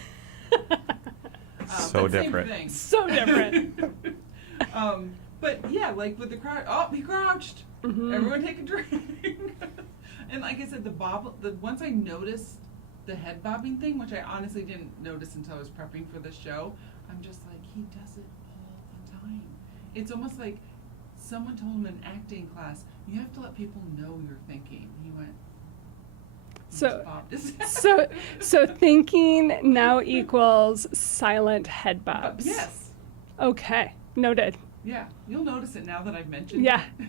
So but same different. thing. So different. But yeah, like with the crouch, he crouched. Mhm. Everyone take a drink. And like I said, once I noticed the head bobbing thing, which I honestly didn't notice until I was prepping for the show, I'm just like, he does it all the time. It's almost like someone told him in acting class, you have to let people know you're thinking. He went, So- bobbed his head. So thinking now equals silent head bobs. Yes. Okay. Noted. Yeah. You'll notice it now that I've mentioned Yeah. it.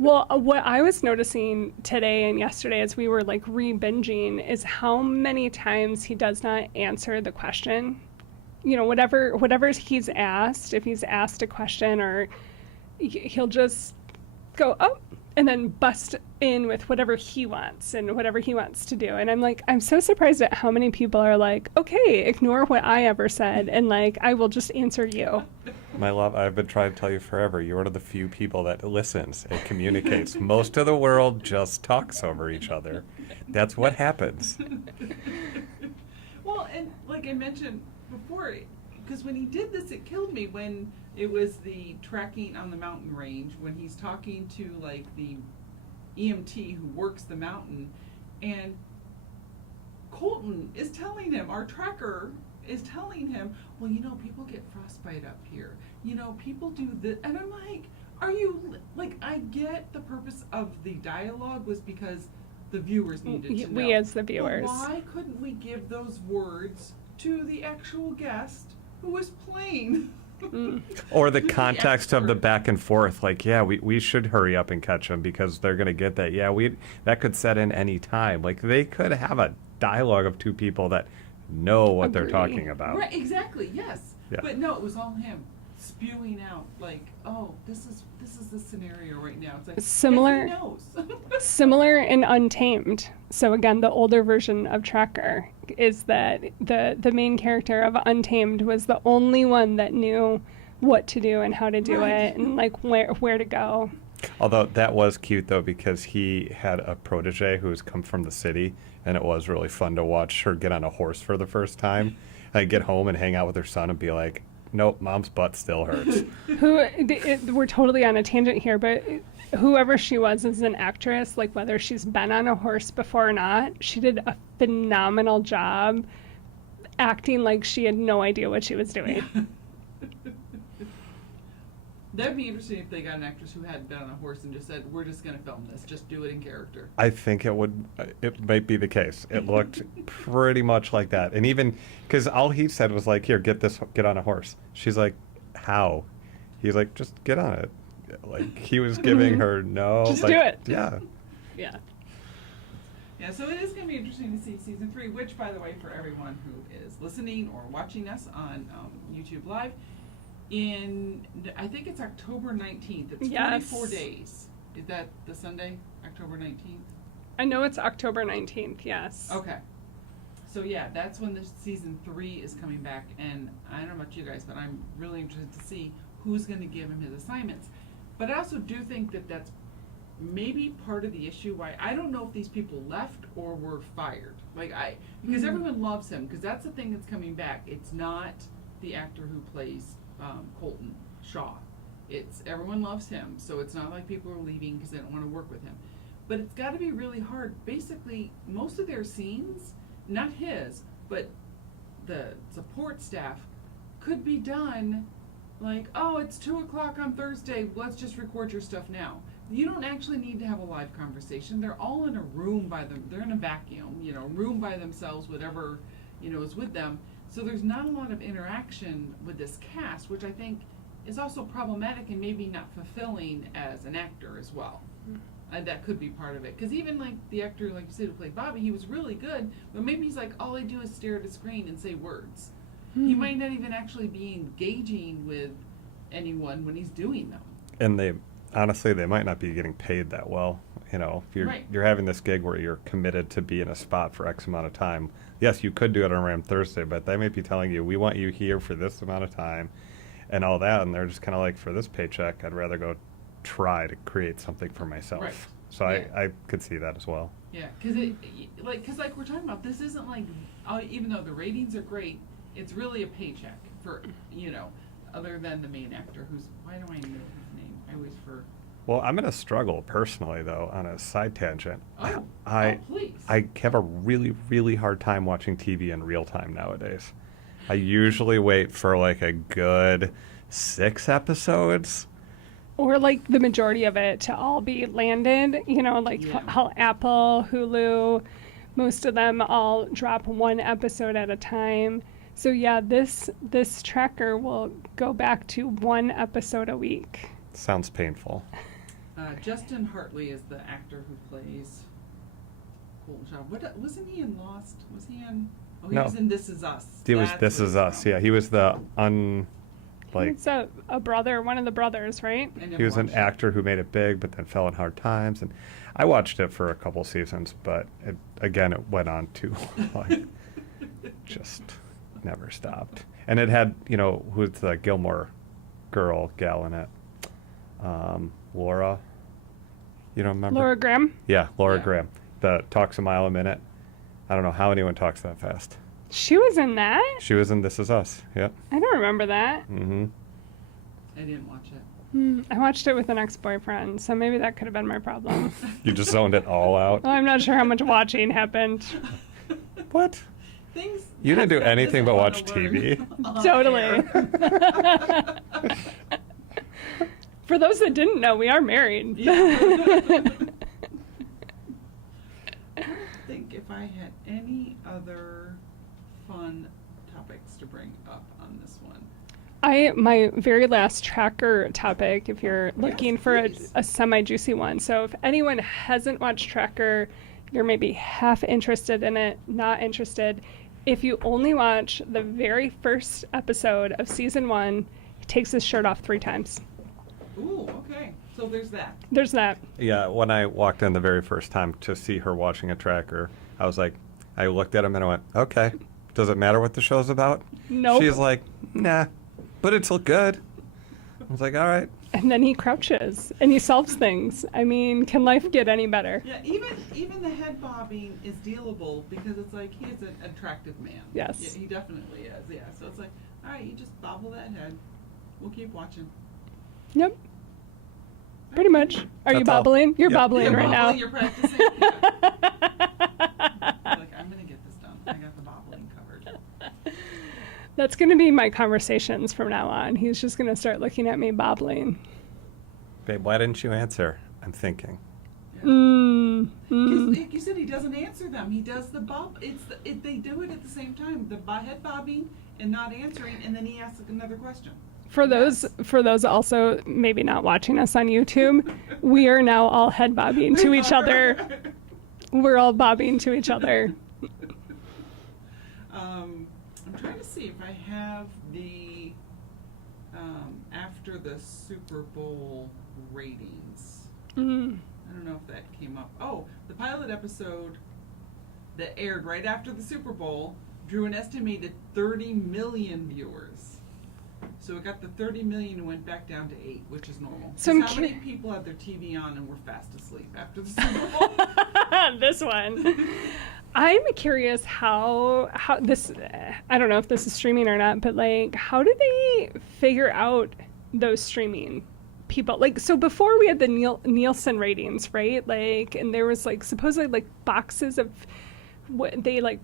Well, what I was noticing today and yesterday as we were like re-binging is how many times he does not answer the question. Whatever he's asked, if he's asked a question or he'll just go, oh, and then bust in with whatever he wants and whatever he wants to do. And I'm like, I'm so surprised at how many people are like, okay, ignore what I ever said and like, I will just answer you. My love, I've been trying to tell you forever, you're one of the few people that listens and communicates. Most of the world just talks over each other. That's what happens. Well, and like I mentioned before, because when he did this, it killed me when it was the tracking on the mountain range, when he's talking to like the EMT who works the mountain, and Colton is telling him, our tracker is telling him, well, people get frostbite up here. People do this. And I'm like, are you, like, I get the purpose of the dialogue was because the viewers needed to know. We as the But viewers. why couldn't we give those words to the actual guest who was playing? Or the Who's the context of the expert? back and forth, like, yeah, we should hurry up and catch them because they're gonna get that. Yeah, that could set in any time. Like they could have a dialogue of two people that know what they're Agree. talking about. Right, exactly, yes. Yeah. But no, it was all him spewing out like, oh, this is the scenario right now. It's like Similar- yeah, he knows. Similar in Untamed. So again, the older version of Tracker is that the main character of Untamed was the only one that knew what to do and how to do Right. it and like where to go. Although that was cute though because he had a protege who's come from the city, and it was really fun to watch her get on a horse for the first time, and get home and hang out with her son and be like, "Nope, mom's butt still hurts." We're totally on a tangent here, but whoever she was as an actress, like whether she's been on a horse before or not, she did a phenomenal job acting like she had no idea what she was doing. That'd be interesting if they got an actress who had been on a horse and just said, "We're just going to film this. Just do it in character." I think it might be the case. It looked pretty much like that. And even, because all he said was like, here, get on a horse. She's like, how? He's like, just get on it. Like, he was giving her no. Just like, do it. Yeah. Yeah. Yeah, so it is going to be interesting to see season 3, which, by the way, for everyone who is listening or watching us on YouTube Live, I think it's October 19th. It's Yes. 44 days. Is that the Sunday, October 19th? I know it's October 19th, yes. Okay. So yeah, that's when the season 3 is coming back, and I don't know about you guys, but I'm really interested to see who's going to give him his assignments. But I also do think that that's maybe part of the issue why I don't know if these people left or were fired. Because everyone loves him, because that's the thing that's coming back. It's not the actor who plays Colton Shaw. It's everyone loves him, so it's not like people are leaving because they don't want to work with him. But it's got to be really hard. Basically, most of their scenes, not his, but the support staff, could be done like, oh, it's 2 o'clock on Thursday, let's just record your stuff now. You don't actually need to have a live conversation. They're all in a room by them. They're in a vacuum, room by themselves, whatever, is with them. So there's not a lot of interaction with this cast, which I think is also problematic and maybe not fulfilling as an actor as well. And that could be part of it. Because even like the actor, like you said, who played Bobby, he was really good, but maybe he's like, all I do is stare at a screen and say words. He might not even actually be engaging with anyone when he's doing them. And honestly, they might not be getting paid that well. If Right. you're having this gig where you're committed to be in a spot for X amount of time. Yes, you could do it around Thursday, but they might be telling you, we want you here for this amount of time and all that. And they're just kind of like, for this paycheck, I'd rather go try to create something for myself. Right. So Yeah. I could see that as well. Yeah, because like we're talking about, this isn't like, even though the ratings are great, it's really a paycheck for, other than the main actor why do I know his name? I always Well, I'm going to struggle personally, though, on a side tangent. Oh, please. I have a really, really hard time watching TV in real time nowadays. I usually wait for like a good 6 episodes. Or like the majority of it to all be landed, Yeah. how Apple, Hulu, most of them all drop 1 episode at a time. So yeah, this tracker will go back to 1 episode a week. Sounds painful. Justin Hartley is the actor who plays Colton Shaw. Wasn't he in Lost? Was he in? Oh, he No. was in This Is Us. He was That's This what Is it's Us. from. Yeah, he was the It's a brother, one of the brothers, right? I never he was an watched it. actor who made it big, but then fell in hard times. And I watched it for a couple seasons, but it went on too long. Just never stopped. And it had, who's the Gilmore gal in it? Laura. You don't remember? Laura Graham. Yeah, Laura Yeah. Graham. That talks a mile a minute. I don't know how anyone talks that fast. She was in that? She was in This Is Us. Yep. I don't remember that. Mm-hmm. I didn't watch it. I watched it with an ex-boyfriend, so maybe that could have been my problem. You just zoned it all out. Well, I'm not sure how much watching happened. What? Things. You didn't do Hashtag anything but watch doesn't wanna TV. learn on Totally. air. For those that didn't know, we are married. Yeah. think if I had any other fun topics to bring up on this one. My very last tracker topic, if you're looking Yes, for please. a semi-juicy one. So if anyone hasn't watched Tracker, you're maybe half interested in it, not interested. If you only watch the very first episode of season 1, he takes his shirt off 3 times. Ooh, okay. So there's that. There's that. Yeah, when I walked in the very first time to see her watching a tracker, I was like, I looked at him and I went, okay, does it matter what the show's about? Nope. She's like, nah, but it's good. I was like, all right. And then he crouches and he solves things. I mean, can life get any better? Yeah, even the head bobbing is dealable because it's like he is an attractive man. Yes. Yeah, he definitely is. Yeah. So it's like, all right, you just bobble that head. We'll keep watching. Yep. Pretty much. Are you That's all. bobbling? You're Yep. bobbling You're right now. bobbling, You're practicing. Yeah. Like, I'm gonna get this done. I got the bobbling covered. That's going to be my conversations from now on. He's just going to start looking at me bobbling. Babe, why didn't you answer? I'm thinking. Like you said, he doesn't answer them. He does the bob. They do it at the same time. The head bobbing and not answering, and then he asks another question. For those also maybe not watching us on YouTube, we are now all head bobbing to each other. We're all bobbing to each other. I'm trying to see if I have the after the Super Bowl ratings. Mm. I don't know if that came up. Oh, the pilot episode that aired right after the Super Bowl drew an estimated 30 million viewers. So it got the 30 million and went back down to 8, which is normal. So So I'm how many cur- people had their TV on and were fast asleep after the Super Bowl? This one. I'm curious how this, I don't know if this is streaming or not, but like, how did they figure out those streaming people? Like, so before we had the Nielsen ratings, right? Like, and there was like supposedly like boxes of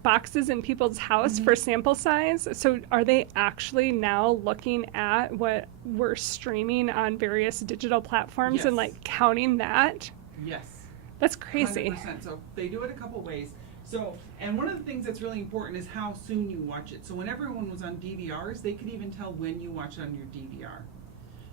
boxes in people's house for sample size. So are they actually now looking at what we're streaming on various digital platforms and Yes. like counting that? Yes. That's crazy. 100%. So they do it a couple ways. So, and one of the things that's really important is how soon you watch it. So when everyone was on DVRs, they could even tell when you watch it on your DVR.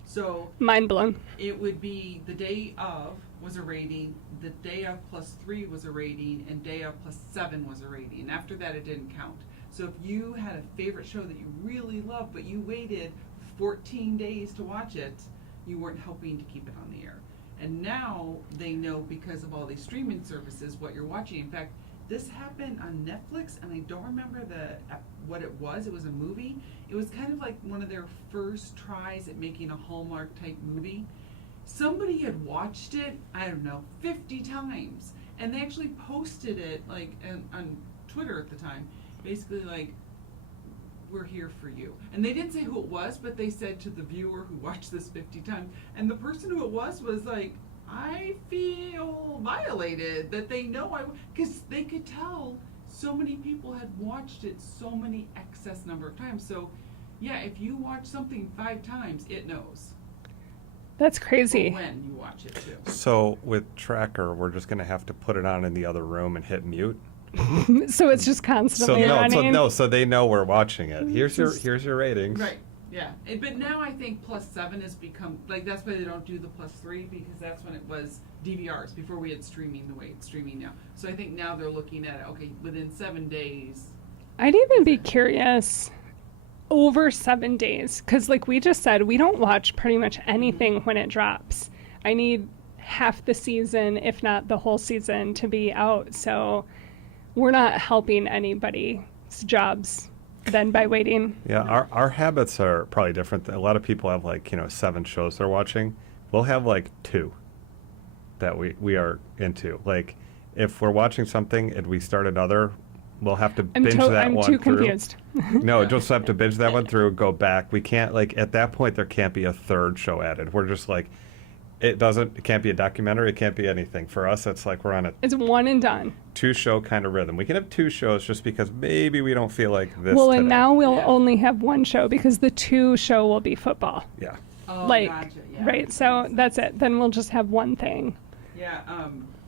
So Mind blown. it would be the day of was a rating, the day of +3 was a rating, and day of +7 was a rating. And after that, it didn't count. So if you had a favorite show that you really loved, but you waited 14 days to watch it, you weren't helping to keep it on the air. And now they know because of all these streaming services what you're watching. In fact, this happened on Netflix, and I don't remember what it was. It was a movie. It was kind of like one of their first tries at making a Hallmark type movie. Somebody had watched it, I don't know, 50 times, and they actually posted it like on Twitter at the time, basically like, we're here for you. And they didn't say who it was, but they said to the viewer who watched this 50 times, and the person who it was like, I feel violated that they know because they could tell so many people had watched it so many excess number of times. So yeah, if you watch something 5 times, it knows. That's Or crazy. when you watch it too. So with Tracker, we're just going to have to put it on in the other room and hit mute. So it's just So constantly running. so they know we're watching it. Here's your ratings. Right. Yeah. But now I think +7 has become like that's why they don't do the +3 because that's when it was DVRs before we had streaming the way it's streaming now. So I think now they're looking at it. Okay, within 7 days. I'd even be curious over 7 days because like we just said, we don't watch pretty much anything when it drops. I need half the season, if not the whole season, to be out. So we're not helping anybody's jobs then by waiting. Yeah, our habits are probably different. A lot of people have 7 shows they're watching. We'll have 2 that we are into. Like if we're watching something and we start another, we'll have to binge that I'm one too through. confused. No, just have to binge that one through, go back. We can't at that point there can't be a third show added. We're just it can't be a documentary, it can't be anything. For us it's like we're on a It's one and done. 2-show kind of rhythm. We can have 2 shows just because maybe we don't feel like this Well, today. and now we'll Yeah. only have one show because the 2 show will be football. Yeah. Oh, Like, gotcha. Yeah, right? that So makes that's sense. it. Then we'll just have one thing. Yeah.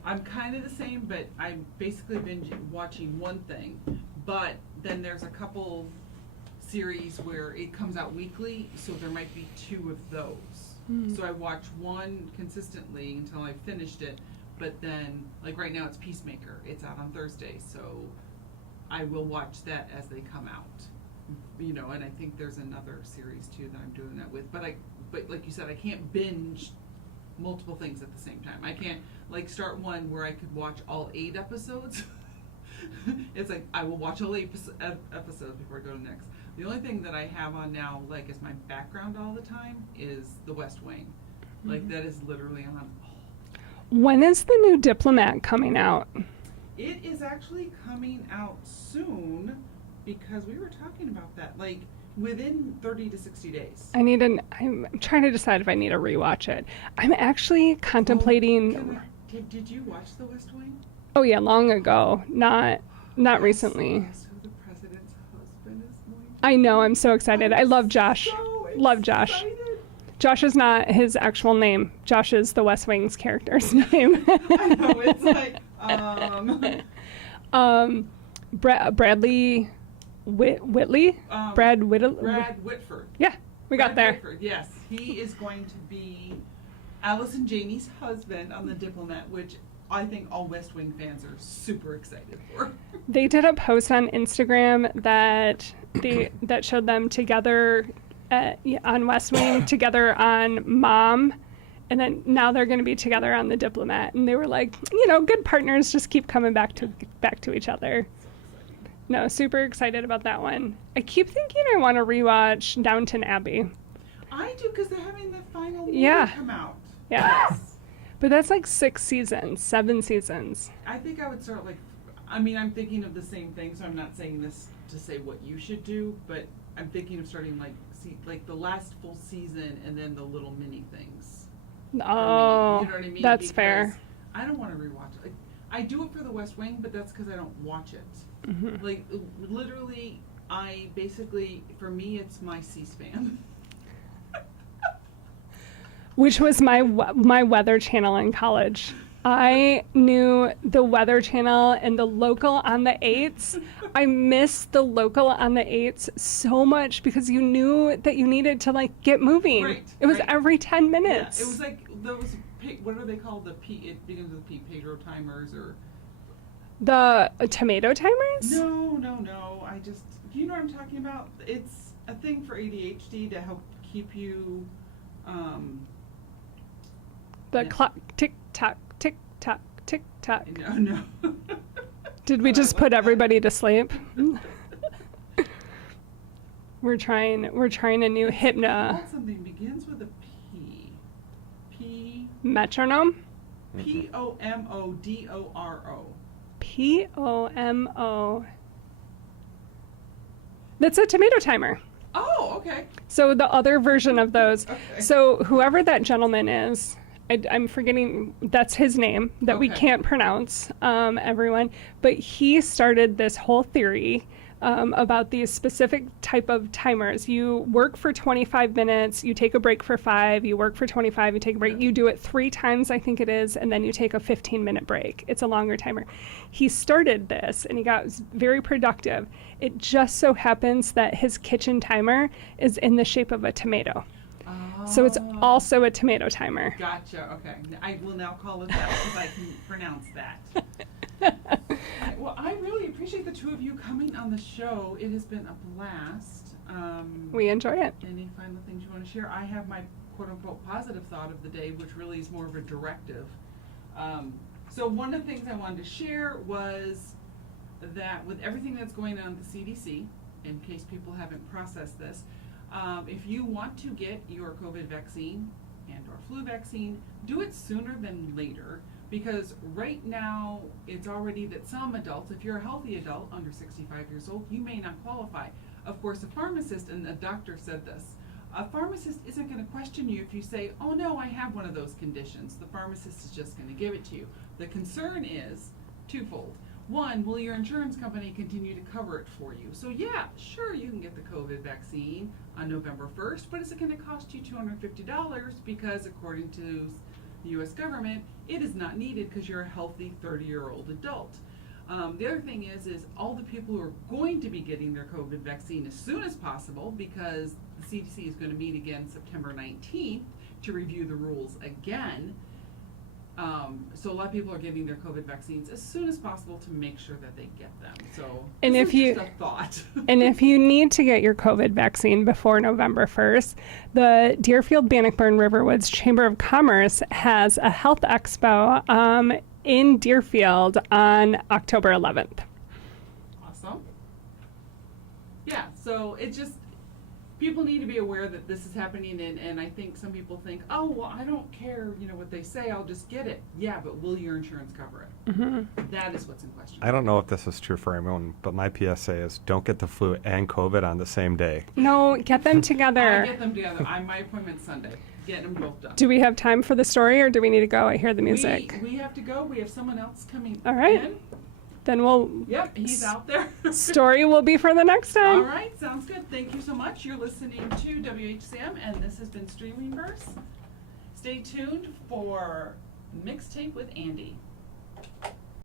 I'm kind of the same, but I'm basically binge watching one thing. But then there's a couple series where it comes out weekly, so there might be 2 of those. So I watch one consistently until I finished it. But then, like right now, it's Peacemaker. It's out on Thursday, so I will watch that as they come out. You know, and I think there's another series too that I'm doing that with. But like you said, I can't binge multiple things at the same time. I can't like start one where I could watch all 8 episodes. It's like I will watch all 8 episodes before I go to the next. The only thing that I have on now, like as my background all the time, is The West Wing. Like that is literally on. When is the new Diplomat coming out? It is actually coming out soon because we were talking about that, like within 30 to 60 days. I'm trying to decide if I need to rewatch it. I'm actually contemplating. Did you watch The West Wing? Oh yeah, long ago, not recently. Guess who the president's husband is going to I know, I'm so excited. I love Josh. so Love Josh. excited. Josh is not his actual name. Josh is the West Wing's character's name. I know, it's like, Bradley Whitley? Brad Whitford. Yeah, we got Brad there. Whitford, yes. He is going to be Allison Janney's husband on The Diplomat, which I think all West Wing fans are super excited for. They did a post on Instagram that showed them together on West Wing, together on Mom, and then now they're going to be together on The Diplomat. And they were like, you know, good partners just keep coming back to each other. No, super excited about that one. I keep thinking I want to rewatch Downton Abbey. I do, because they're having the final movie Yeah. come out. Yeah. Yes. But that's like 7 seasons. I think I would start like, I mean, I'm thinking of the same thing, so I'm not saying this to say what you should do, but I'm thinking of starting like the last full season and then the little mini things. Oh, You know what I mean? that's Because fair. I don't want to rewatch it. Like, I do it for The West Wing, but that's because I don't watch it. Mm-hmm. Like, literally, for me, it's my C-SPAN. Which was my weather channel in college. I knew the Weather Channel and the local on the 8s. I missed the local on the 8s so much because you knew that you needed to like get moving. Right, It was right. every 10 minutes. Yeah, it was like those. What are they called? It begins with P. Pedro timers or. The tomato timers? No. Do you know what I'm talking about? It's a thing for ADHD to help keep you. The Yeah. clock tick tock tick tock tick tock. No. Did we just put everybody to sleep? We're trying a new hypno Something begins with a P. metronome. POMODORO. POMO. That's a tomato timer. Oh, okay. So the other version of those. Okay. So whoever that gentleman is, I'm forgetting, that's his name that we Okay. can't pronounce, everyone. But he started this whole theory about these specific type of timers. You work for 25 minutes, you take a break for 5, you work for 25, you take a break. You do it 3 times, I think it is, and then you take a 15-minute break. It's a longer timer. He started this, and he got very productive. It just so happens that his kitchen timer is in the shape of a tomato. So it's Oh. also a tomato timer. Gotcha. Okay. I will now call it that because I can pronounce that. Well, I really appreciate the 2 of you coming on the show. It has been a blast. We enjoy it. Any final things you want to share? I have my quote-unquote positive thought of the day, which really is more of a directive. So one of the things I wanted to share was that with everything that's going on at the CDC, in case people haven't processed this, if you want to get your COVID vaccine and or flu vaccine, do it sooner than later, because right now it's already that some adults, if you're a healthy adult under 65 years old, you may not qualify. Of course, a pharmacist and a doctor said this. A pharmacist isn't going to question you if you say, oh no, I have one of those conditions. The pharmacist is just going to give it to you. The concern is twofold. One, will your insurance company continue to cover it for you? So yeah, sure, you can get the COVID vaccine on November 1st, but is it going to cost you $250? Because according to the U.S. government, it is not needed because you're a healthy 30-year-old adult. The other thing is all the people who are going to be getting their COVID vaccine as soon as possible, because the CDC is going to meet again September 19th to review the rules again. So a lot of people are getting their COVID vaccines as soon as possible to make sure that they get them. So And this if is you- just a thought. And if you need to get your COVID vaccine before November 1st, the Deerfield Bannockburn Riverwoods Chamber of Commerce has a health expo in Deerfield on October 11th. Awesome. Yeah, so it just, people need to be aware that this is happening, and I think some people think, oh, well, I don't care, what they say, I'll just get it. Yeah, but will your insurance cover it? Mm-hmm. That is what's in question. I don't know if this is true for everyone, but my PSA is don't get the flu and COVID on the same day. No, get them I together. get them together. My appointment's Sunday. Getting them both done. Do we have time for the story, or do we need to go? I hear the music. We have to go. We have someone else coming All right. in. Then we'll Yep, he's out there. story will be for the next time. All right, sounds good. Thank you so much. You're listening to WHCM, and this has been Streaming Verse. Stay tuned for Mixtape with Andy.